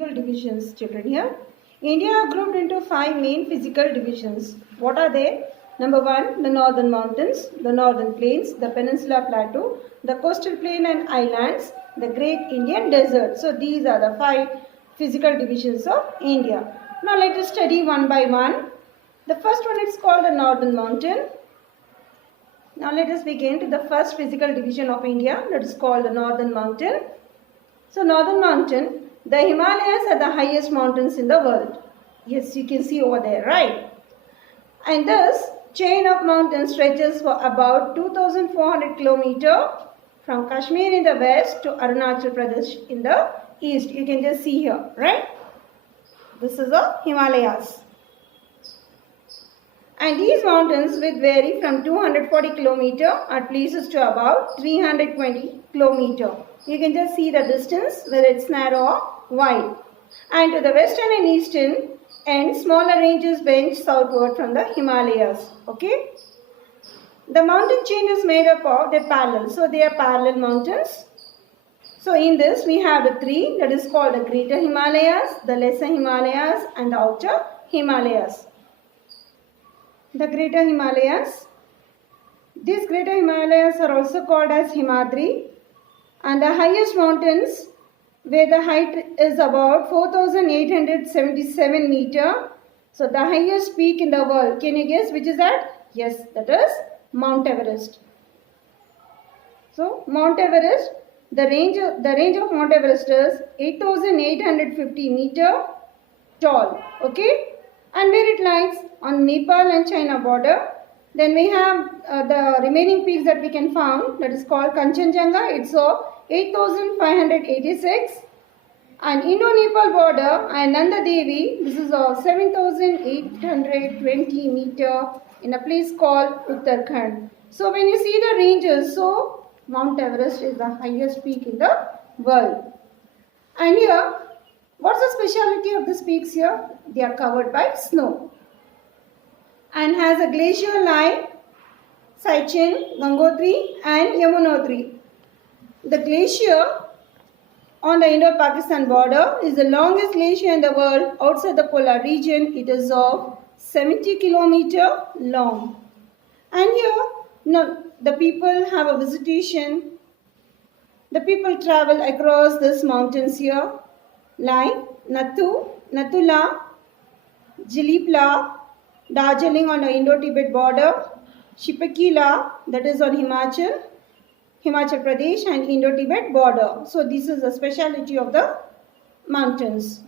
Physical divisions, children here. India are grouped into 5 main physical divisions. What are they? Number 1, the northern mountains, the northern plains, the peninsula plateau, the coastal plain and islands, the great Indian desert. So these are the 5 physical divisions of India. Now let us study one by one. The first one is called the northern mountain. Now let us begin to the first physical division of India, that is called the northern mountain. So northern mountain, the Himalayas are the highest mountains in the world. Yes, you can see over there, right? And this chain of mountains stretches for about 2,400 kilometers from Kashmir in the west to Arunachal Pradesh in the east. You can just see here, right? This is the Himalayas. And these mountains will vary from 240 kilometers at places to about 320 kilometers. You can just see the distance, whether it's narrow or wide. And to the western and eastern end, smaller ranges bench southward from the Himalayas. Okay. The mountain chain is made up of, they're parallel. So they are parallel mountains. So in this we have the 3, that is called the Greater Himalayas, the Lesser Himalayas and the Outer Himalayas. The Greater Himalayas. These Greater Himalayas are also called as Himadri, and the highest mountains where the height is about 4,877 meters. So the highest peak in the world, can you guess which is that? Yes, that is Mount Everest. So Mount Everest, the range of Mount Everest is 8,850 meters tall. Okay. And where it lies on Nepal and China border. Then we have the remaining peaks that we can find, that is called Kanchenjunga. It's of 8,586. And Indo-Nepal border and Nanda Devi, this is of 7,820 meters in a place called Uttarakhand. So when you see the ranges, so Mount Everest is the highest peak in the world. And here, what's the speciality of these peaks here? They are covered by snow and has a glacial line, Sachin, Gangotri and Yamunotri. The glacier on the Indo-Pakistan border is the longest glacier in the world outside the polar region. It is of 70 kilometers long. And here, the people have a visitation. The people travel across these mountains here, like Nathu, Nathula, Jilipla, Darjeeling on the Indo-Tibet border, Shipakila, that is on Himachal Pradesh and Indo-Tibet border. So this is the speciality of the mountains.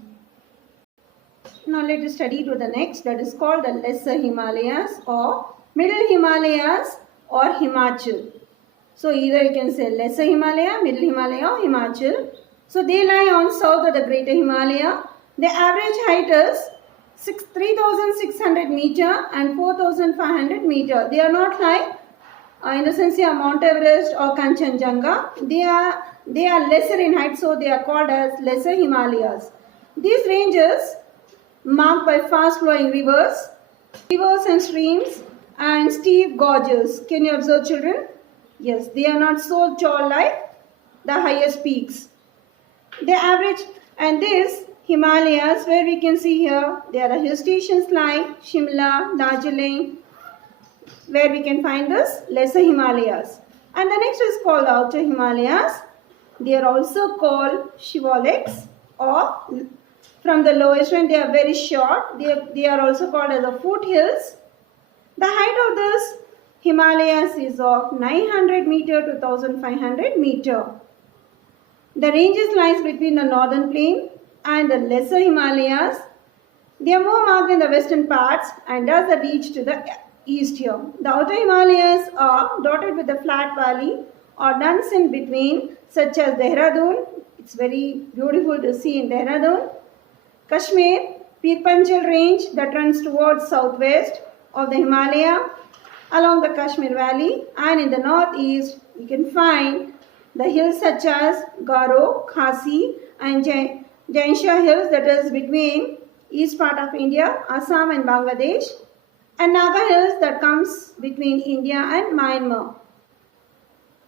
Now let us study to the next, that is called the Lesser Himalayas or Middle Himalayas or Himachal. So either you can say Lesser Himalaya, Middle Himalaya or Himachal. So they lie on south of the Greater Himalaya. The average height is 3,600 meters and 4,500 meters. They are not like in the sense here Mount Everest or Kanchenjunga. They are lesser in height, so they are called as Lesser Himalayas. These ranges marked by fast flowing rivers and streams and steep gorges. Can you observe, children? Yes, they are not so tall like the highest peaks. The average, and this Himalayas, where we can see here, there are hill stations like Shimla, Darjeeling, where we can find this Lesser Himalayas. And the next is called the Outer Himalayas. They are also called Shivaliks, or from the lowest one, they are very short. They are also called as the foothills. The height of this Himalayas is of 900 meters to 1,500 meters. The ranges lies between the northern plain and the Lesser Himalayas. They are more marked in the western parts and thus the reach to the east here. The Outer Himalayas are dotted with a flat valley or duns in between, such as Dehradun. It's very beautiful to see in Dehradun. Kashmir, Pir Panjal range that runs towards southwest of the Himalaya along the Kashmir Valley, and in the northeast you can find the hills such as Garo, Khasi and Jaintia hills, that is between east part of India, Assam and Bangladesh, and Naga hills that comes between India and Myanmar.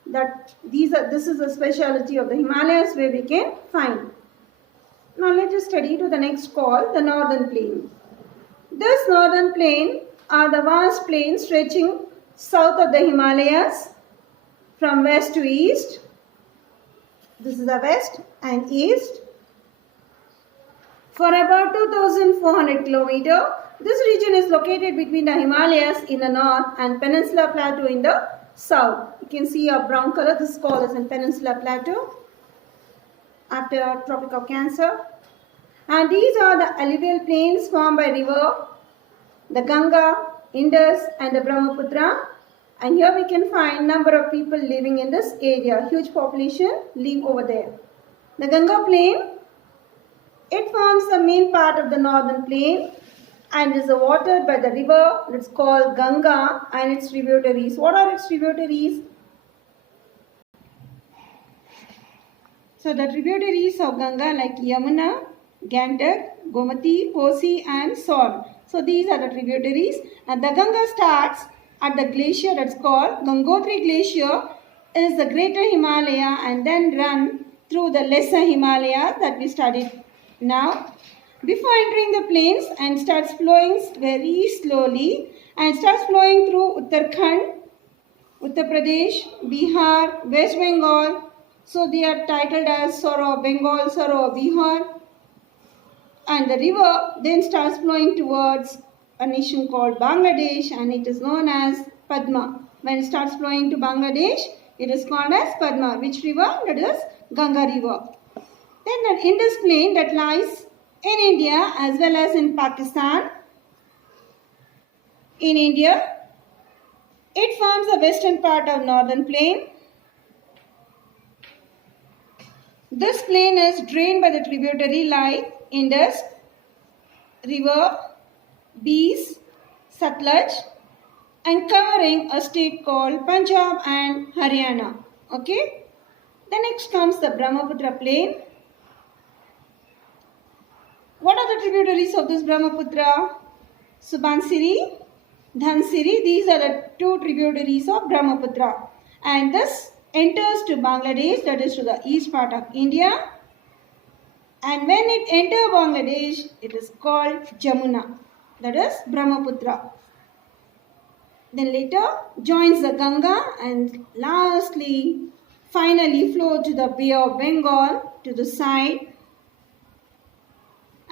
This is the speciality of the Himalayas where we can find. Now let us study to the next called the northern plain. This northern plain are the vast plains stretching south of the Himalayas from west to east. This is the west and east. For about 2,400 kilometers, this region is located between the Himalayas in the north and Peninsula Plateau in the south. You can see a brown color. This is called as a Peninsula Plateau after Tropic of Cancer. And these are the alluvial plains formed by river, the Ganga, Indus and the Brahmaputra. And here we can find number of people living in this area. Huge population live over there. The Ganga plain, it forms the main part of the northern plain and is watered by the river. It's called Ganga and its tributaries. What are its tributaries? So the tributaries of Ganga like Yamuna, Gandak, Gomati, Kosi and Son. So these are the tributaries, and the Ganga starts at the glacier that's called Gangotri Glacier is the greater Himalaya and then run through the lesser Himalaya that we studied now. Before entering the plains and starts flowing very slowly and starts flowing through Uttarakhand, Uttar Pradesh, Bihar, West Bengal. So they are titled as Sorrow of Bengal, Sorrow of Bihar. And the river then starts flowing towards a nation called Bangladesh and it is known as Padma. When it starts flowing to Bangladesh, it is called as Padma. Which river? That is Ganga river. Then the Indus plain that lies in India as well as in Pakistan. In India, it forms the western part of northern plain. This plain is drained by the tributary like Indus River, Beas, Satluj and covering a state called Punjab and Haryana. Okay. Then next comes the Brahmaputra plain. What are the tributaries of this Brahmaputra? Subansiri, Dhansiri. These are the two tributaries of Brahmaputra. And this enters to Bangladesh, that is to the east part of India. And when it enters Bangladesh, it is called Jamuna, that is Brahmaputra. Then later joins the Ganga and lastly, finally flow to the Bay of Bengal to the side.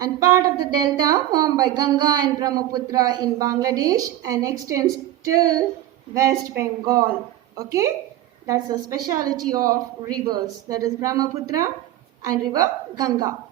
And part of the delta formed by Ganga and Brahmaputra in Bangladesh and extends till West Bengal. Okay. That's the speciality of rivers, that is Brahmaputra and river Ganga.